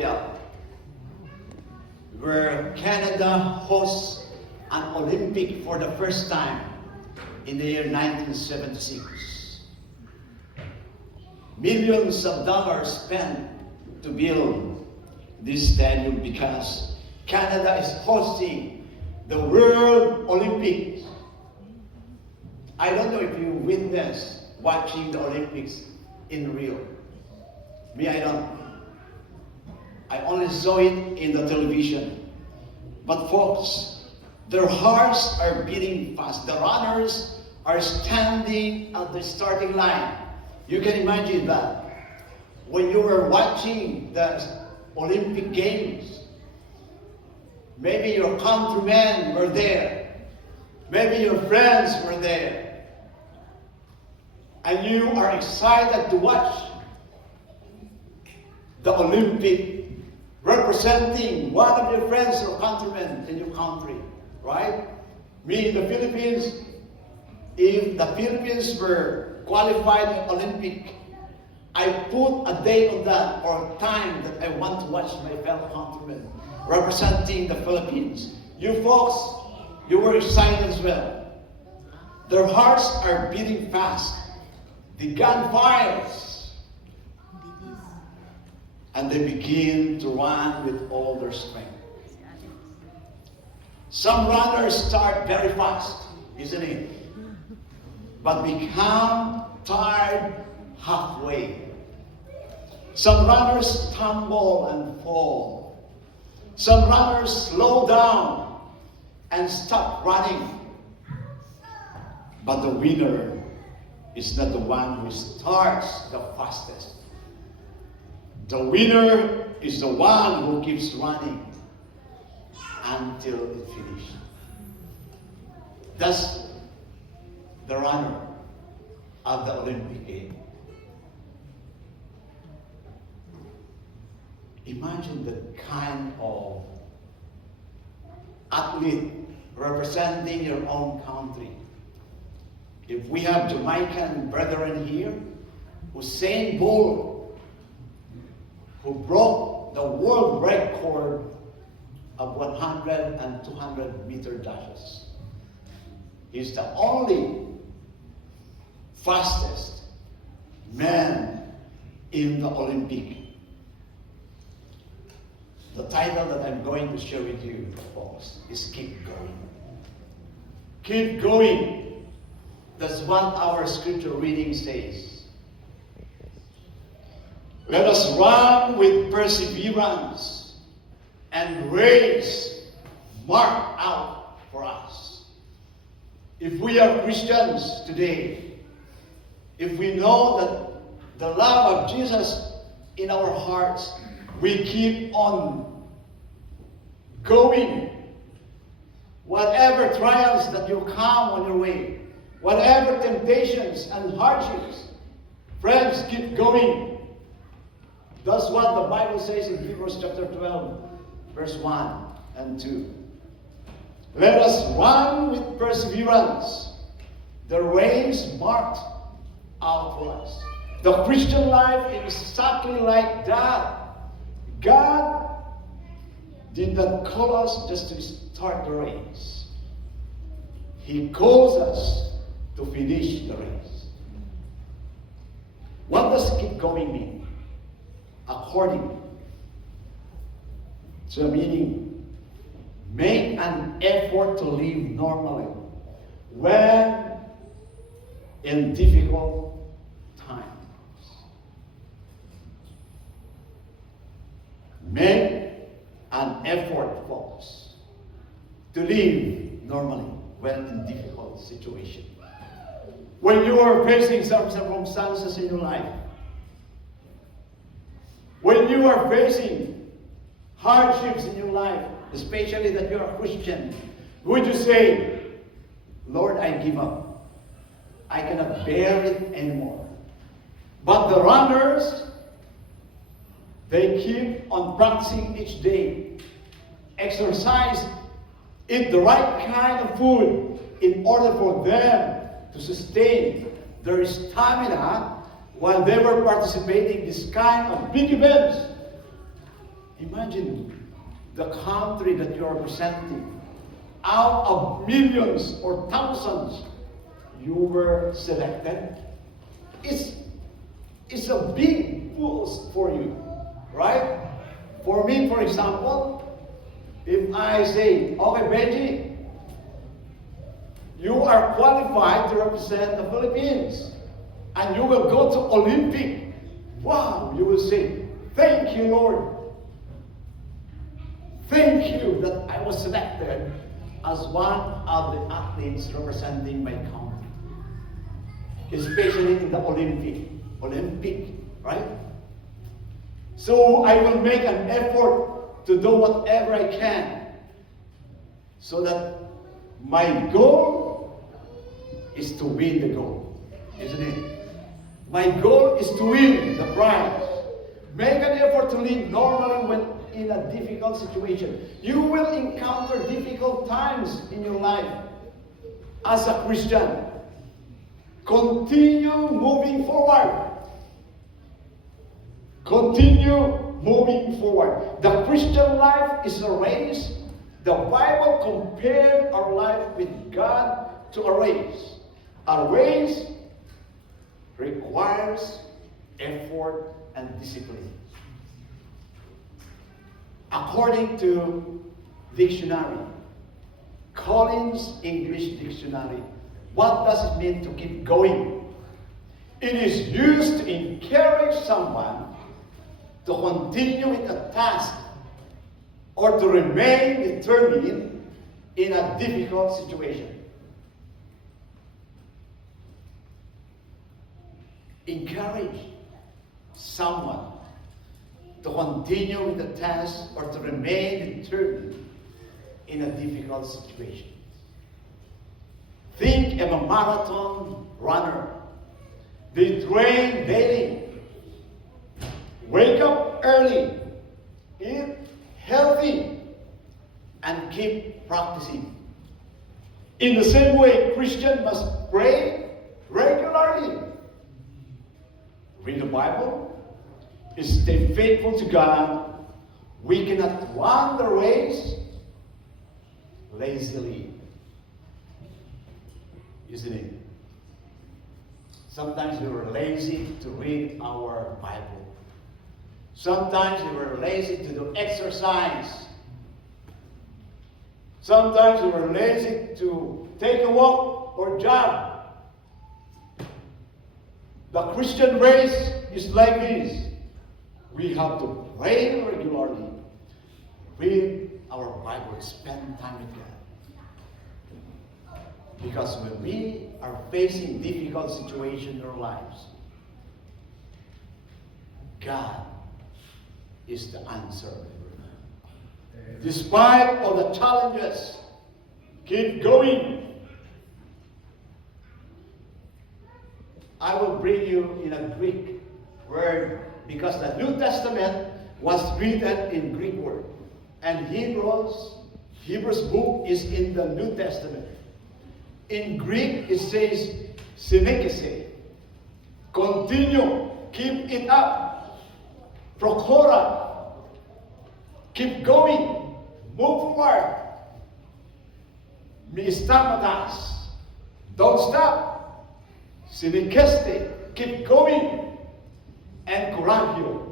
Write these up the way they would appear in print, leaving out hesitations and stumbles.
Montreal, where Canada hosts an Olympic for the first time in the year 1976. Millions of dollars spent to build this stadium because Canada is hosting the World Olympics. I don't know if you witnessed watching the Olympics in Rio. Me, I don't. I only saw it in the television. But folks, their hearts are beating fast. The runners are standing at the starting line. You can imagine that. When you were watching the Olympic Games, maybe your countrymen were there. Maybe your friends were there. And you are excited to watch the Olympic representing one of your friends or countrymen in your country, right? Me in the Philippines, if the Philippines were qualified in Olympic, I put a date on that or time that I want to watch my fellow countrymen representing the Philippines. You folks, you were excited as well. Their hearts are beating fast. The gun fires. And they begin to run with all their strength. Some runners start very fast, isn't it? But become tired halfway. Some runners stumble and fall. Some runners slow down and stop running. But the winner is not the one who starts the fastest. The winner is the one who keeps running until it finishes. That's the runner of the Olympic game. Imagine the kind of athlete representing your own country. If we have Jamaican brethren here, Usain Bolt, who broke the world record of 100 and 200 meter dashes. He's the only fastest man in the Olympic. The title that I'm going to share with you, folks, is Keep Going. Keep going. That's what our scripture reading says. Let us run with perseverance and race marked out for us. If we are Christians today, if we know that the love of Jesus in our hearts, we keep on going. Whatever trials that you come on your way, whatever temptations and hardships, friends, keep going. That's what the Bible says in Hebrews chapter 12, verse 1 and 2. Let us run with perseverance the race marked out for us. The Christian life is exactly like that. God did not call us just to start the race. He calls us to finish the race. What does keep going mean? According to the meaning, make an effort to live normally when in difficult times. Make an effort, folks, to live normally when in difficult situations. When you are facing some circumstances in your life, when you are facing hardships in your life, especially that you're a Christian, would you say, Lord, I give up. I cannot bear it anymore. But the runners, they keep on practicing each day. Exercise, eat the right kind of food in order for them to sustain their stamina while they were participating in this kind of big events. Imagine the country that you are representing. Out of millions or thousands, you were selected. It's a big boost for you, right? For me, for example, if I say, okay, Benji, you are qualified to represent the Philippines, and you will go to Olympic. Wow, you will say, thank you, Lord. Thank you that I was selected as one of the athletes representing my country. Especially in the Olympic, right? So I will make an effort to do whatever I can so that my goal is to win the goal, isn't it? My goal is to win the prize. Make an effort to live normally when in a difficult situation. You will encounter difficult times in your life as a Christian. Continue moving forward. Continue moving forward. The Christian life is a race. The Bible compared our life with God to a race. A race requires effort and discipline. According to dictionary, Collins English Dictionary, what does it mean to keep going? It is used to encourage someone to continue with a task or to remain determined in a difficult situation. Encourage someone to continue with the task or to remain determined in a difficult situation. Think of a marathon runner. They train daily. Wake up early. Eat healthy. And keep practicing. In the same way, Christians must pray regularly. Read the Bible. Stay faithful to God. We cannot run the race lazily. Isn't it? Sometimes we were lazy to read our Bible. Sometimes we were lazy to do exercise. Sometimes we were lazy to take a walk or jog. The Christian race is like this. We have to pray regularly, read our Bible, spend time with God. Because when we are facing difficult situations in our lives, God is the answer. Despite all the challenges, keep going. I will bring you in a Greek word because the New Testament was written in Greek word. And Hebrews book is in the New Testament. In Greek, it says, synekese. Continue. Keep it up. Prokora. Keep going. Move forward. Mistamatas. Don't stop. Synekeste. Keep going. And couragio.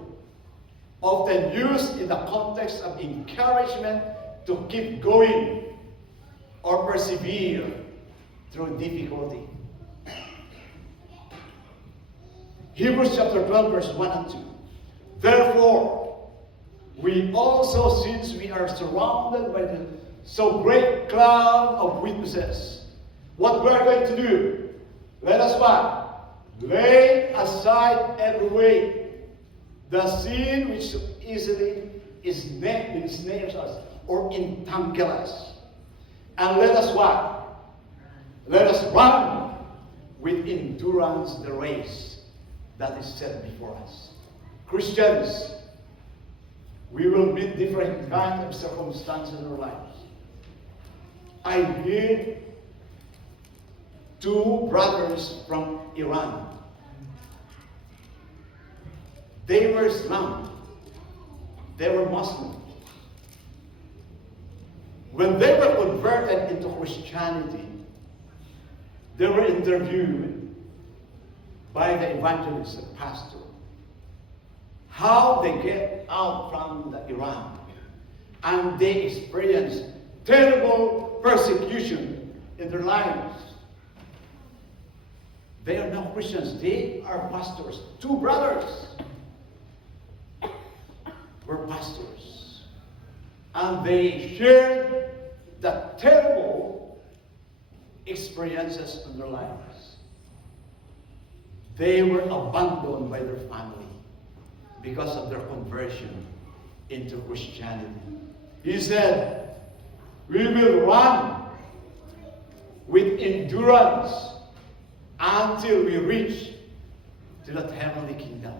Often used in the context of encouragement to keep going or persevere through difficulty. Hebrews chapter 12 verse 1 and 2. Therefore, we also, since we are surrounded by the so great cloud of witnesses, what we are going to do? Let us what? Lay aside every weight, the sin which easily ensnares us or entangle us. And let us what? Let us run with endurance the race that is set before us. Christians, we will meet different kinds of circumstances in our lives. I heard two brothers from Iran. They were slammed They were Muslim. When they were converted into Christianity, they were interviewed by the evangelist, the pastor, how they get out from the Iran. And they experienced terrible persecution in their lives. They are not Christians, they are pastors. Two brothers were pastors. And they shared the terrible experiences in their lives. They were abandoned by their family because of their conversion into Christianity. He said, we will run with endurance until we reach to that heavenly kingdom.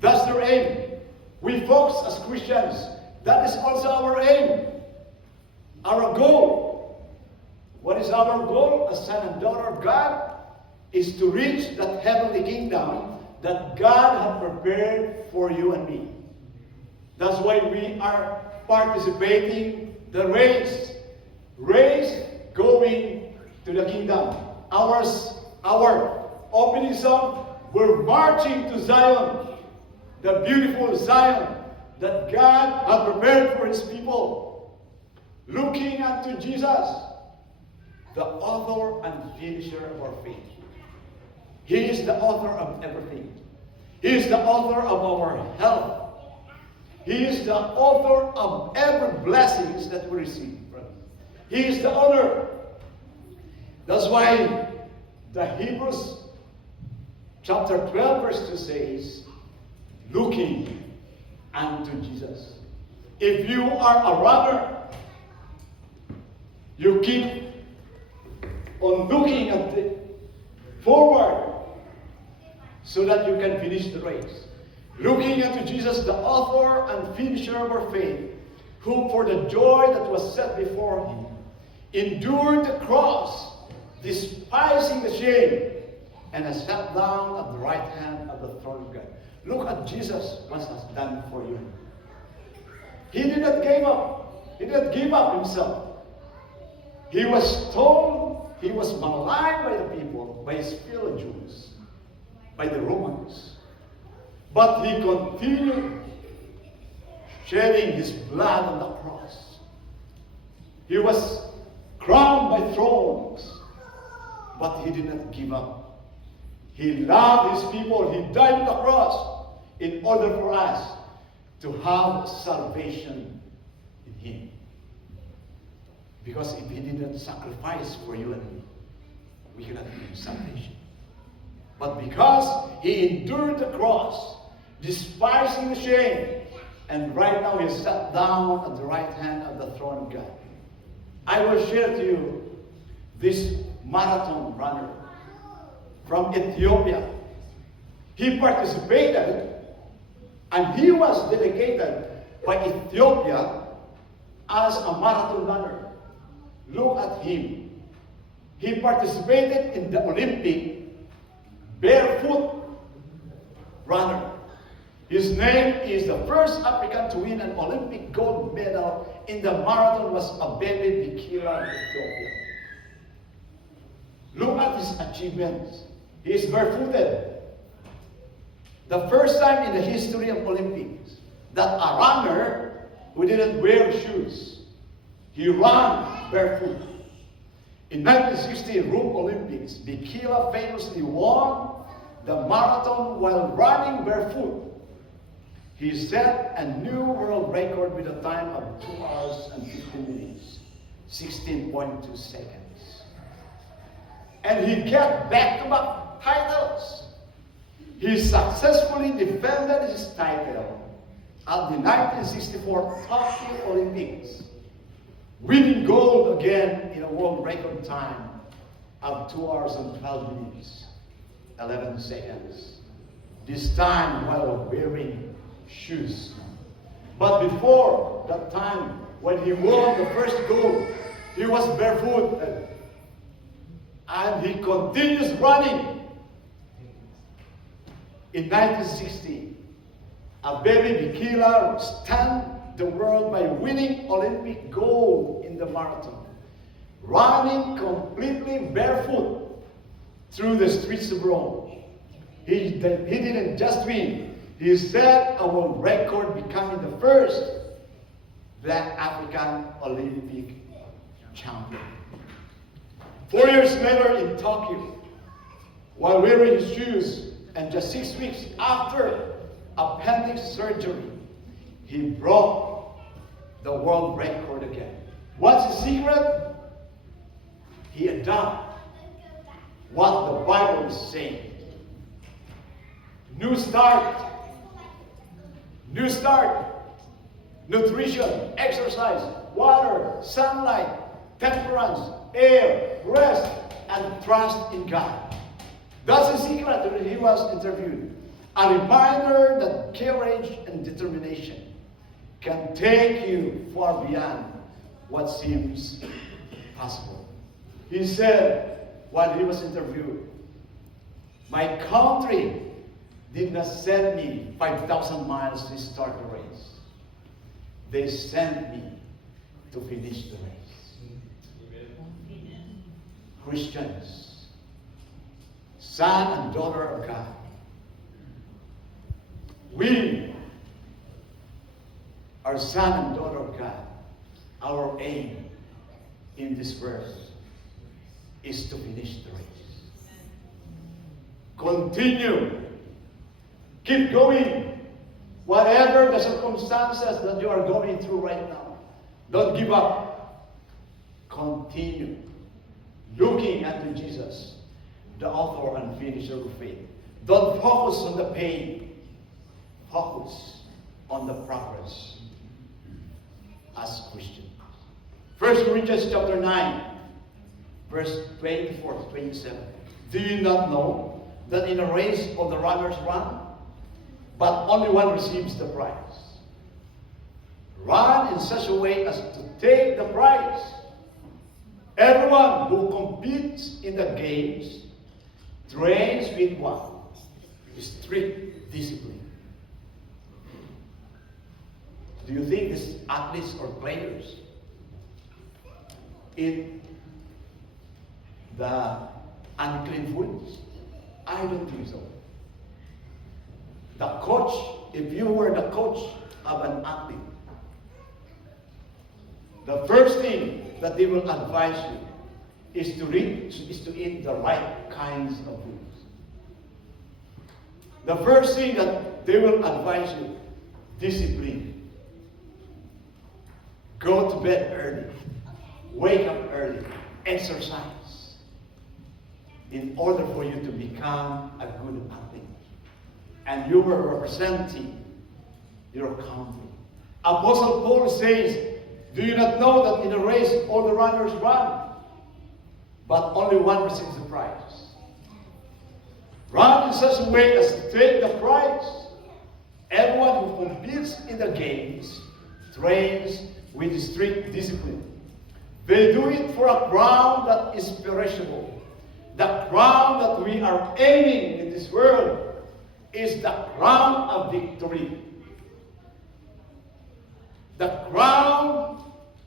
That's their aim. We folks as Christians, that is also our aim, our goal. What is our goal as son and daughter of God? Is to reach that heavenly kingdom that God has prepared for you and me. That's why we are participating the race going to the kingdom. Our opening song, we're marching to Zion, the beautiful Zion that God has prepared for His people, looking unto Jesus, the author and finisher of our faith. He is the author of everything. He is the author of our health. He is the author of every blessings that we receive from Him. He is the owner. That's why the Hebrews chapter 12 verse 2 says, looking unto Jesus. If you are a runner, you keep on looking at the forward so that you can finish the race. Looking unto Jesus, the author and finisher of our faith, who for the joy that was set before Him endured the cross, despising the shame, and has sat down at the right hand of the throne of God. Look at Jesus, what has done for you. He did not give up. He did not give up Himself. He was stoned. He was maligned by the people, by His fellow Jews, by the Romans. But He continued shedding His blood on the cross. He was crowned by thorns, but He did not give up. He loved His people. He died on the cross in order for us to have salvation in Him. Because if He did not sacrifice for you and me, we cannot have salvation. But because He endured the cross, despising the shame, and right now He is sat down at the right hand of the throne of God. I will share to you this marathon runner from Ethiopia. He participated and he was delegated by Ethiopia as a marathon runner. Look at him. He participated in the Olympic barefoot runner. His name is the first African to win an Olympic gold medal in the marathon was Abebe Bikila of Ethiopia. Look at his achievements. He is barefooted. The first time in the history of Olympics that a runner who didn't wear shoes, he ran barefoot. In 1960 Rome Olympics, Bikila famously won the marathon while running barefoot. He set a new world record with a time of 2 hours and 15 minutes, 16.2 seconds. And he got back-to-back titles. He successfully defended his title at the 1964 Tokyo Olympics, winning gold again in a world record time of 2 hours and 12 minutes, 11 seconds. This time while wearing shoes. But before that time, when he won the first gold, he was barefoot. And he continues running. In 1960, Abebe Bikila stand the world by winning Olympic gold in the marathon, running completely barefoot through the streets of Rome. He didn't just win. He set a world record, becoming the first Black African Olympic champion. 4 years later in Tokyo, while wearing his shoes, and just 6 weeks after appendix surgery, he broke the world record again. What's the secret? He adopted what the Bible is saying. New start. New start. Nutrition, exercise, water, sunlight, temperance, air, rest, and trust in God. That's the secret when he was interviewed. A reminder that courage and determination can take you far beyond what seems possible. He said while he was interviewed, "My country did not send me 5,000 miles to start the race. They sent me to finish the race." Amen. Christians, son and daughter of God, we are son and daughter of God. Our aim in this verse is to finish the race. Continue. Keep going. Whatever the circumstances that you are going through right now, don't give up. Continue looking unto Jesus, the author and finisher of faith. Don't focus on the pain. Focus on the progress as Christians. 1 Corinthians chapter 9, verse 24 to 27. Do you not know that in a race all the runners run, but only one receives the prize? Run in such a way as to take the prize. Everyone who competes in the games trains with what? Strict discipline. Do you think these athletes or players eat the unclean foods? I don't think so. The coach, if you were the coach of an athlete, the first thing that they will advise you is to eat the right kinds of foods. The first thing that they will advise you, discipline. Go to bed early. Wake up early. Exercise. In order for you to become a good athlete. And you were representing your country. Apostle Paul says, do you not know that in a race all the runners run, but only one receives the prize? Run in such a way as to take the prize. Everyone who competes in the games trains with strict discipline. They do it for a crown that is perishable. The crown that we are aiming in this world is the crown of victory. The crown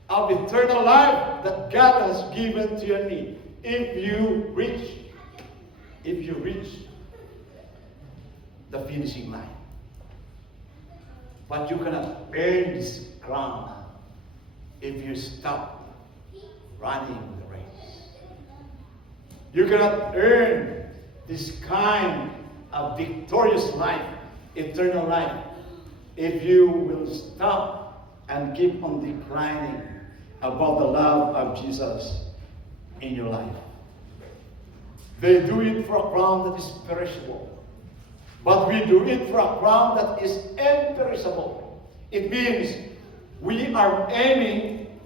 of eternal life that God has given to you and me. If you reach the finishing line. But you cannot earn this crown if you stop running the race. You cannot earn this kind of victorious life, eternal life, if you will stop and keep on declining about the love of Jesus in your life. They do it for a crown that is perishable. But we do it for a crown that is imperishable. It means we are aiming,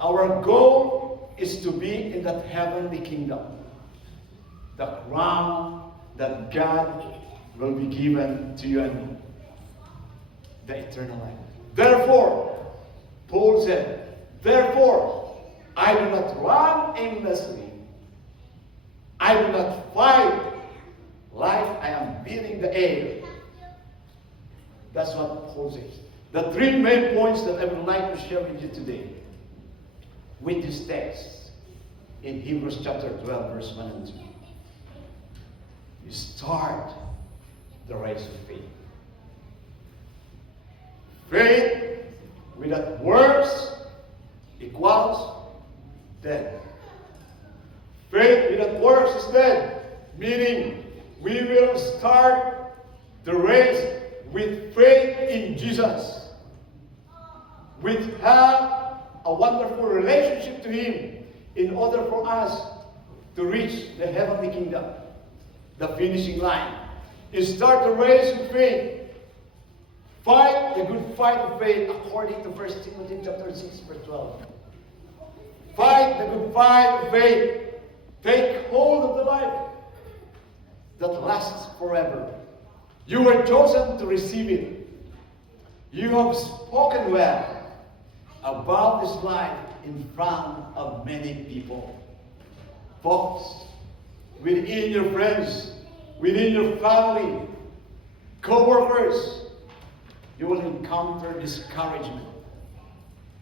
our goal is to be in that heavenly kingdom. The crown that God will be given to you and me. The eternal life. Therefore, Paul said, therefore, I do not run aimlessly. I do not fight like I am beating the air. That's what Paul says. The three main points that I would like to share with you today with this text in Hebrews chapter 12, verse 1 and 2. You start the race of faith. Faith without works equals dead. Faith without works is dead, meaning we will start the race with faith in Jesus. We have a wonderful relationship to Him in order for us to reach the heavenly kingdom, the finishing line. You start the race with faith. Fight the good fight of faith according to 1 Timothy chapter 6, verse 12. Fight the good fight of faith. Take hold of the life that lasts forever. You were chosen to receive it. You have spoken well about this life in front of many people. Folks, within your friends, within your family, co-workers, you will encounter discouragement.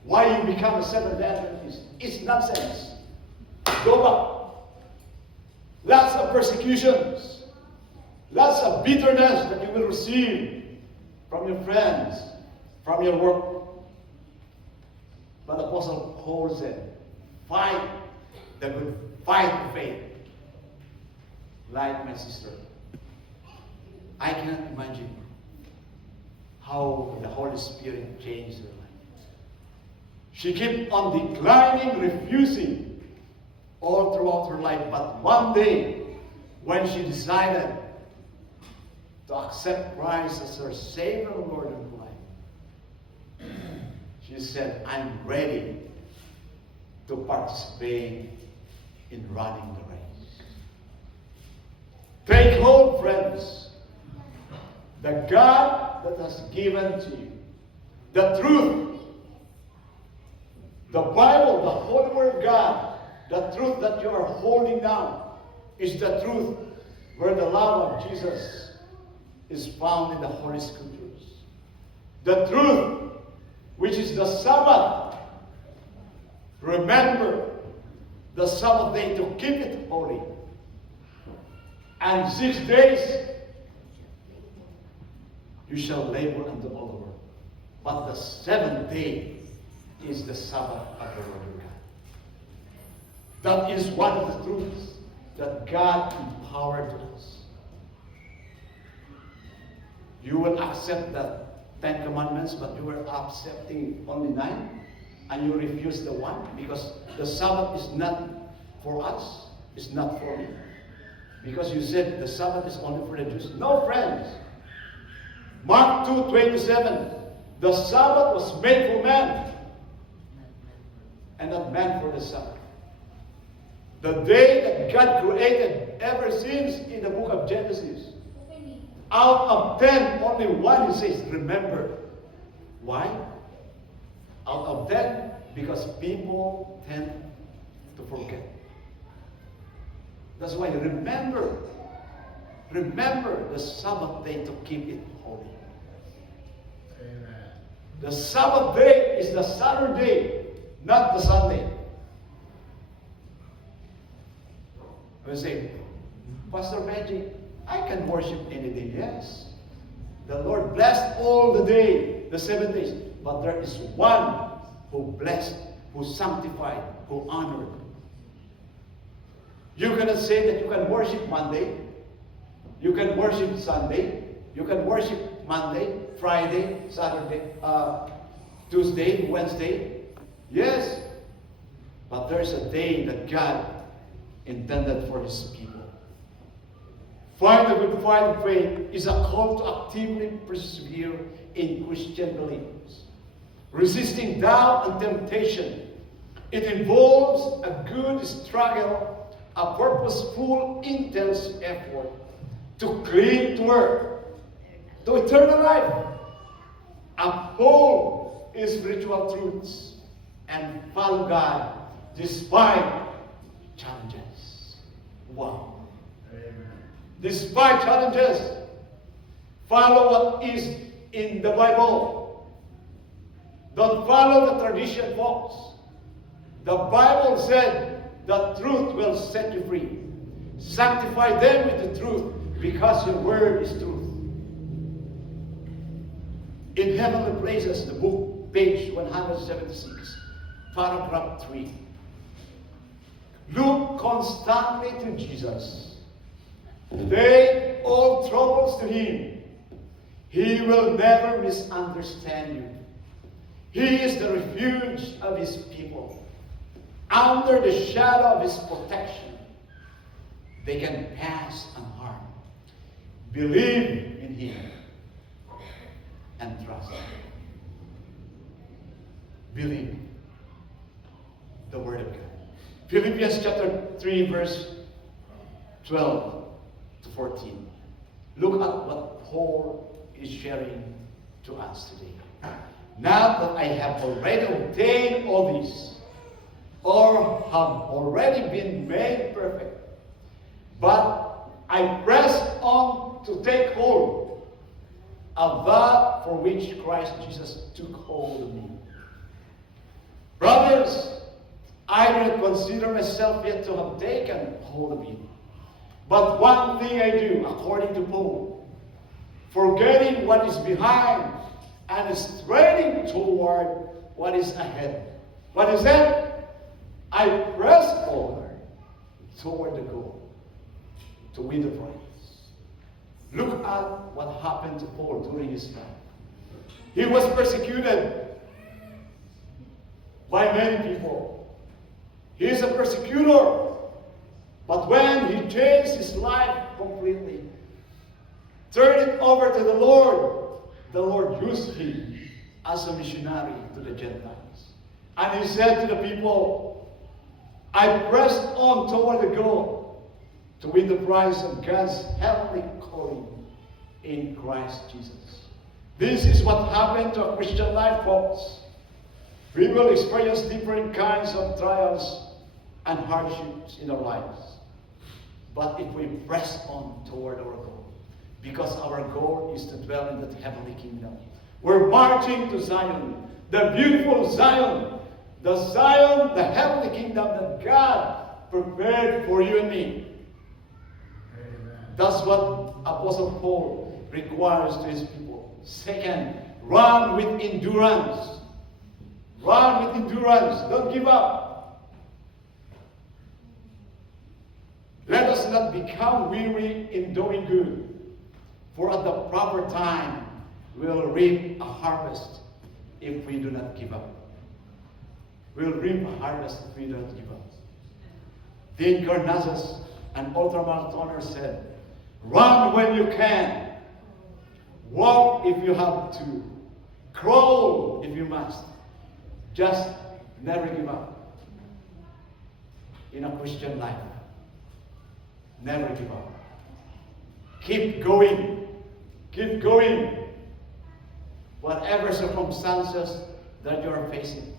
Why you become a Seventh-day Adventist? It's nonsense. Go back. Lots of persecutions. Lots of bitterness that you will receive from your friends, from your work. But Apostle Paul said, fight the good fight of faith. Like my sister. I cannot imagine how the Holy Spirit changed her life. She kept on declining, refusing all throughout her life. But one day, when she decided to accept Christ as her Savior and Lord of life, she said, I'm ready to participate in running the race. Take hold, friends, the God that has given to you, the truth, the Bible, the Holy Word of God, the truth that you are holding now is the truth where the love of Jesus is found in the Holy Scriptures. The truth, which is the Sabbath. Remember the Sabbath day to keep it holy. And 6 days you shall labor unto all the world. But the seventh day is the Sabbath of the Lord God. That is one of the truths that God empowered us. You will accept the 10 commandments, but you were accepting only 9, and you refuse the 1, because the Sabbath is not for us, it's not for me. Because you said the Sabbath is only for the Jews. No, friends. Mark 2:27. The Sabbath was made for man, and not man for the Sabbath. The day that God created ever since in the book of Genesis. Out of 10, only 1 he says, remember. Why? Out of 10, because people tend to forget. That's why remember the Sabbath day to keep it holy. Amen. The Sabbath day is the Saturday, not the Sunday. We say, Pastor Magic, I can worship any day. Yes. The Lord blessed all the day, the 7 days. But there is one who blessed, who sanctified, who honored. You cannot say that you can worship Monday, you can worship Sunday, you can worship Monday, Friday, Saturday, Tuesday, Wednesday. Yes. But there's a day that God intended for His people. Fight the good fight of faith is a call to actively persevere in Christian beliefs, resisting doubt and temptation. It involves a good struggle, a purposeful, intense effort to cling to Word, to eternal life, uphold spiritual truths, and follow God despite challenges. Wow. Amen. Despite challenges, follow what is in the Bible. Don't follow the tradition, folks. The Bible said the truth will set you free. Sanctify them with the truth, because your word is truth. In Heavenly Places, the book, page 176, paragraph 3. Look constantly to Jesus. Take all troubles to Him. He will never misunderstand you. He is the refuge of His people. Under the shadow of His protection, they can pass unharmed. Believe in Him and trust Him. Believe the Word of God. Philippians chapter 3, verse 12 to 14. Look at what Paul is sharing to us today. Now that I have already obtained all this, or have already been made perfect, but I press on to take hold of that for which Christ Jesus took hold of me. Brothers, I do not consider myself yet to have taken hold of it. But one thing I do, according to Paul, forgetting what is behind and straining toward what is ahead. What is that? I press forward toward the goal, to win the prize. Look at what happened to Paul during his time. He was persecuted by many people. He is a persecutor. But when he changed his life completely, turned it over to the Lord used him as a missionary to the Gentiles. And he said to the people, I pressed on toward the goal to win the prize of God's heavenly calling in Christ Jesus. This is what happened to a Christian life, folks. We will experience different kinds of trials and hardships in our lives. But if we press on toward our goal, because our goal is to dwell in that heavenly kingdom. We're marching to Zion, the beautiful Zion, the Zion, the heavenly kingdom that God prepared for you and me. Amen. That's what Apostle Paul requires to his people. Second, run with endurance. Run with endurance. Don't give up. Let us not become weary in doing good, for at the proper time we will reap a harvest if we do not give up. We will reap a harvest if we do not give up. Dean Karnazes, an ultramarathoner, said, run when you can, walk if you have to, crawl if you must. Just never give up in a Christian life. Never give up. Keep going. Keep going. Whatever circumstances that you are facing.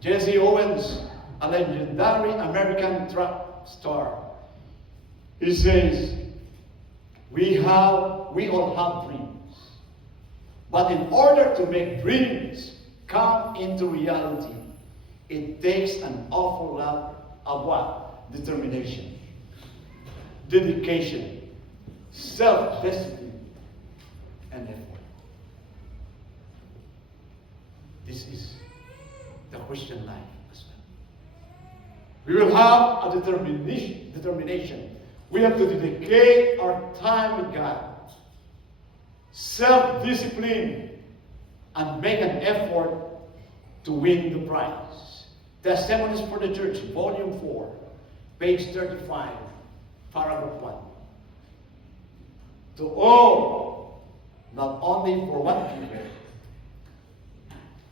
Jesse Owens, a legendary American track star, he says, we all have dreams. But in order to make dreams come into reality, it takes an awful lot of what? Determination. Dedication, self-discipline, and effort. This is the Christian life as well. We will have a determination. We have to dedicate our time with God, self-discipline, and make an effort to win the prize. Testimonies for the Church, Volume 4, page 35. Paragraph 1. To all, not only for one people,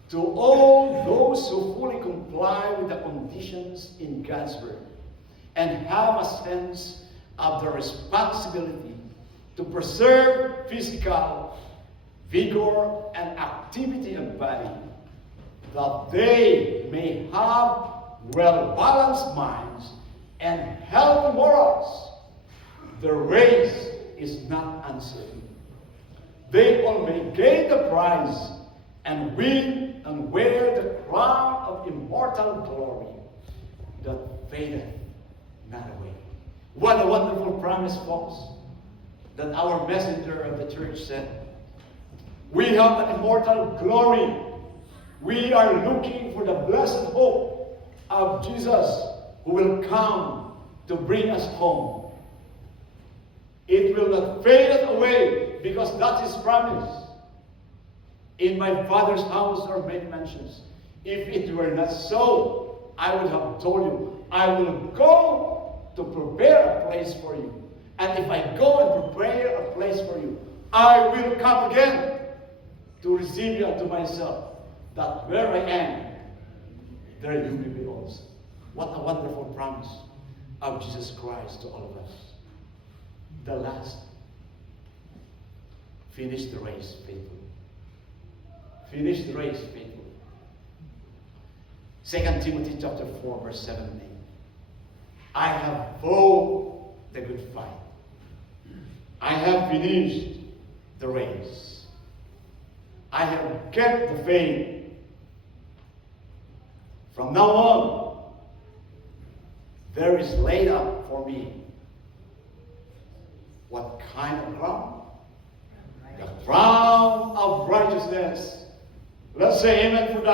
to all those who fully comply with the conditions in God's Word and have a sense of the responsibility to preserve physical vigor and activity of body, that they may have well-balanced minds and healthy morals. The race is not uncertain. They all may gain the prize and win and wear immortal glory that fadeth not away. What a wonderful promise, folks, that our messenger of the church said. We have an immortal glory. We are looking for the blessed hope of Jesus who will come to bring us home. It will not fade away because that's His promise. In my Father's house are many mansions. If it were not so, I would have told you, I will go to prepare a place for you. And if I go and prepare a place for you, I will come again to receive you unto myself, that where I am, there you may be also. What a wonderful promise of Jesus Christ to all of us. The last. Finish the race faithfully. Finish the race faithfully. 2 Timothy chapter 4, verse 7 and 8. I have fought the good fight. I have finished the race. I have kept the faith. From now on, there is laid up for me what kind of crown? The crown of righteousness. Let's say amen for that.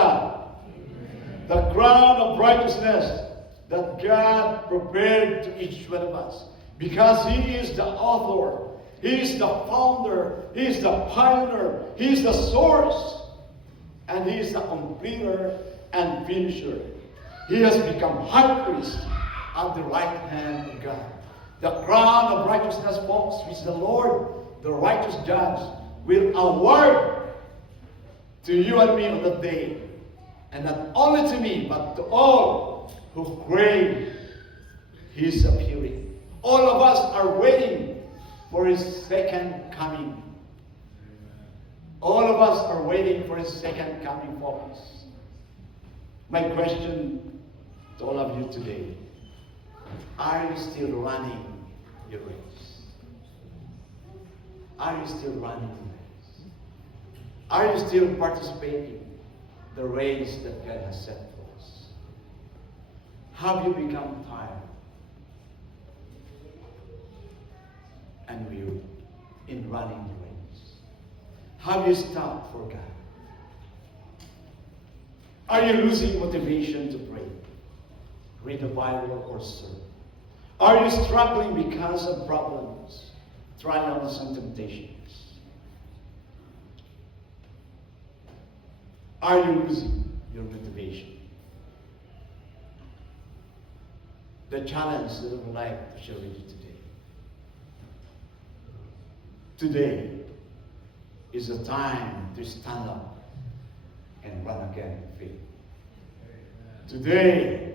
Amen. The crown of righteousness that God prepared to each one of us. Because He is the author. He is the founder. He is the pioneer. He is the source. And He is the completer and finisher. He has become high priest at the right hand of God. The crown of righteousness, folks, which the Lord, the righteous judge, will award to you and me on that day. And not only to me, but to all who crave His appearing. All of us are waiting for His second coming. All of us are waiting for His second coming, folks. My question to all of you today, are you still running your race? Are you still running the race? Are you still participating the race that God has set for us? Have you become tired and weary in running the race? Have you stopped for God? Are you losing motivation to pray, read the Bible, or serve? Are you struggling because of problems, trials, and temptations? Are you losing your motivation? The challenge that I would like to share with you today. Today is the time to stand up and run again in faith. Today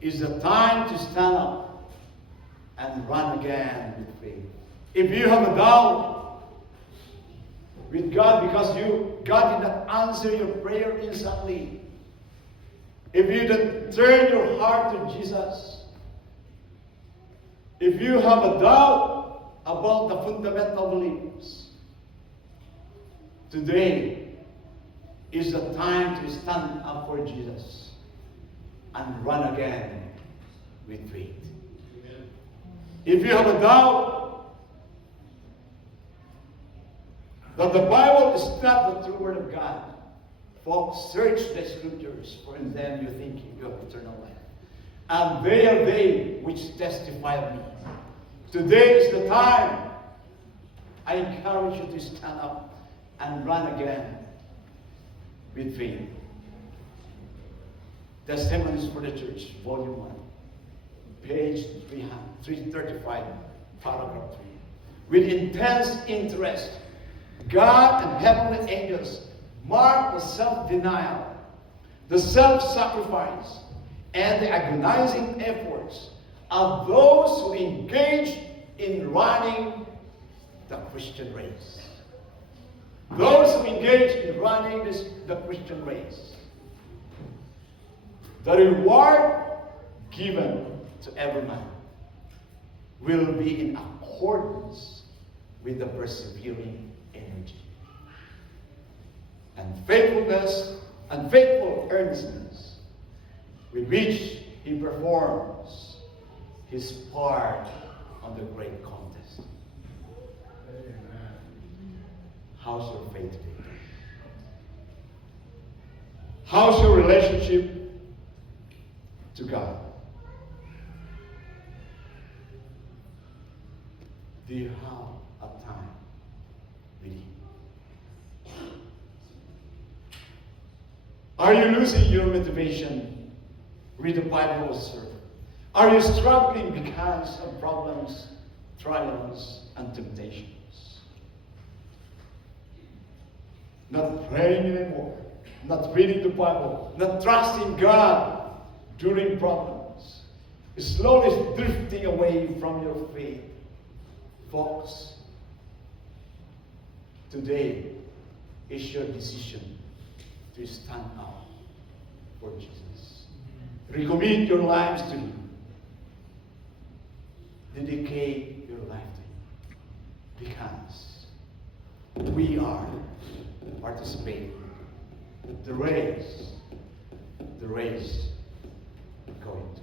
is the time to stand up and run again with faith. If you have a doubt with God because God did not answer your prayer instantly, if you didn't turn your heart to Jesus, if you have a doubt about the fundamental beliefs, today is the time to stand up for Jesus and run again with faith. Amen. If you have a doubt that the Bible is not the true Word of God, folks, search the Scriptures, for in them you think you have eternal life. And they are they which testify of me. Today is the time. I encourage you to stand up and run again with faith. Testimonies for the Church, Volume 1, page 335, paragraph 3. With intense interest, God and heavenly angels mark the self-denial, the self-sacrifice, and the agonizing efforts of those who engage in running the Christian race. Those who engage in running the Christian race. The reward given to every man will be in accordance with the persevering energy and faithfulness and faithful earnestness with which he performs his part on the great contest. How's your faith today? How's your relationship to God? Do you have a time with Him? Are you losing your motivation with the Bible serve? Are you struggling because of problems, trials, and temptations? Not praying anymore, not reading the Bible, not trusting God during problems, slowly drifting away from your faith. Folks, today is your decision to stand out for Jesus. Recommit your lives to Him. Dedicate your life to Him. Because we are participating in the race going to